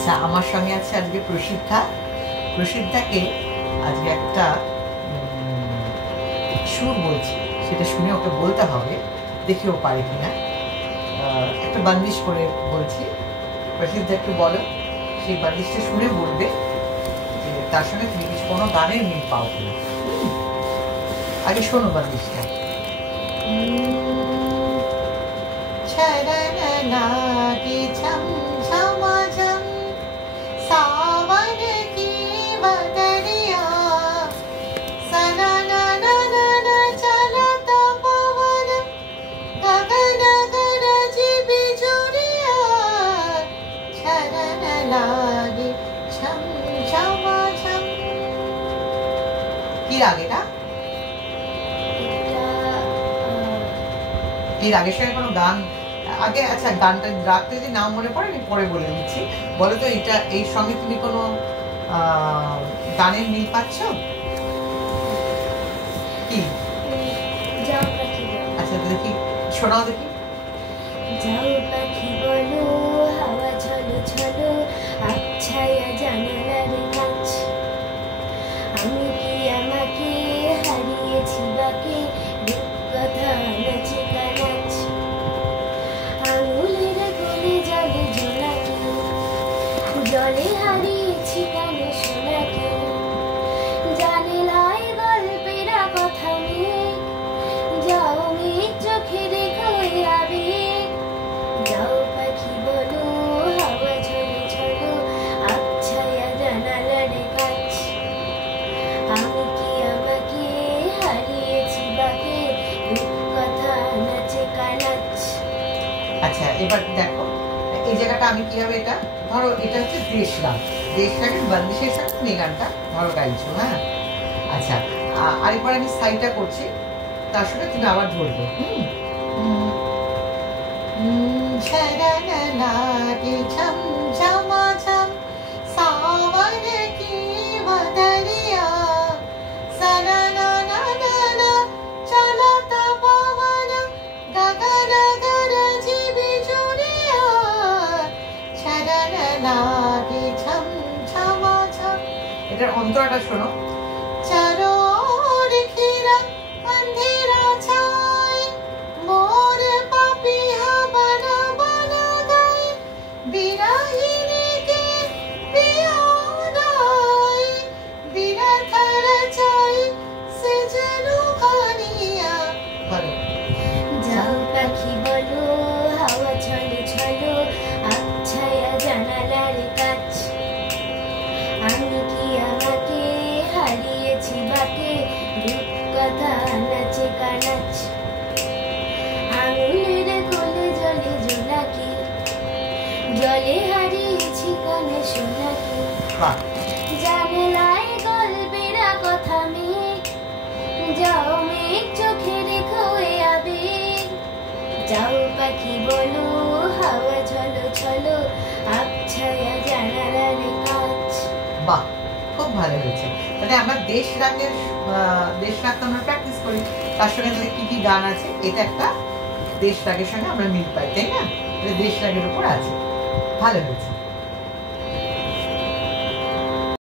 আচ্ছা, আমার সঙ্গে আছে আজকে প্রসিদ্ধা। প্রসিদ্ধাকে আজকে একটা সুর বলছি, সেটা শুনে ওকে বলতে হবে, দেখি ও পারে কিনা। একটা বান্দিশ করে বলছি। প্রসিদ্ধা একটু বলো, সেই বান্দিশটা শুনে বলবে যে তার সঙ্গে তুমি কিছু কোনো গানের মিল পাও কিনা। আগে শোনো বান্দিশটা। सावन की बदरिया सना ना ना ना ना चलत पवन गगन गरज बिजुरिया छरन लागे छम छम छम। কি রাগ এটা? এই রাগের সঙ্গে কোনো গান আগে? আচ্ছা, গানটা রাখতে যদি নাও মনে পড়ে আমি পরে বলে দিচ্ছি। বলো তো এটা, এই সঙ্গে তুমি কোনো গানের মিল পাচ্ছ কি? আচ্ছা দেখি, শোনাও দেখি। যাও পাখি বলো হাওয়া ছলো ছলো আচ্ছায়া জানালার কাছ, আমি কি আমাকে হারিয়েছি বাকে রূপকথা নাচে কানাচ, আঙুলের কোলে জলে জোনাকি জলে হারিয়েছি কানে সোনাকে, জানালায় গল্পের কথা নিয়ে যাও মেঘ চোখে দেখো আবেগ, যাও পাখি বলো হাওয়া ছলো ছলো আচ্ছায়া জানালার কাছ, আমি কি আমাকে হারিয়েছি বাকে রূপকথা নাচে কানাচ। আচ্ছা, এবার দেখো এই জায়গাটা আমি কিভাবে, এটা ধরো এটা হচ্ছে দেশ রাগ, দেশ রাগের বন্দিশের সাথে তুমি এই গানটা ধরো গাইছো। হ্যাঁ, আচ্ছা, আরেকবার আমি সাইডটা করছি, তার সঙ্গে তুমি আবার ধরবে। सावन की बदरिया सना ना ना ना ना चलत पवन गगन गरज बिजुरिया छरन लागे छम छम छम। এটার অন্তরাটা শোনো। চারো ঘিরা अंधेरा छाए मोर पपिहा बना बना गए बिरहिनी के पियानाए बिरथर चाई से जनु खानिया। যাও পাখি বলো হাওয়া ছলো ছলো আচ্ছায়া জানালার কাছ, আমি কি আমাকে হারিয়েছি বাকে রূপকথা নাচে কানাচ, আঙুলের কোলে জলে জোনাকি জলে হারিয়েছি কানে সোনাকি, জানালায় গল্পের কথা মেঘ যাও মেঘ চোখে দেখো আবেগ, যাও পাখি বলো হাওয়া ছলো ছলো আচ্ছায়া জানালার কাছ। বাহ, খুব ভালো হয়েছে। তাহলে আমরা দেশ রাগের তো আমরা প্র্যাকটিস করি, তার সঙ্গে তাহলে কি কি গান আছে, এটা একটা দেশ রাগের সঙ্গে আমরা মিল পাই, তাই না? দেশ রাগের উপর আছে, ভালো হয়েছে।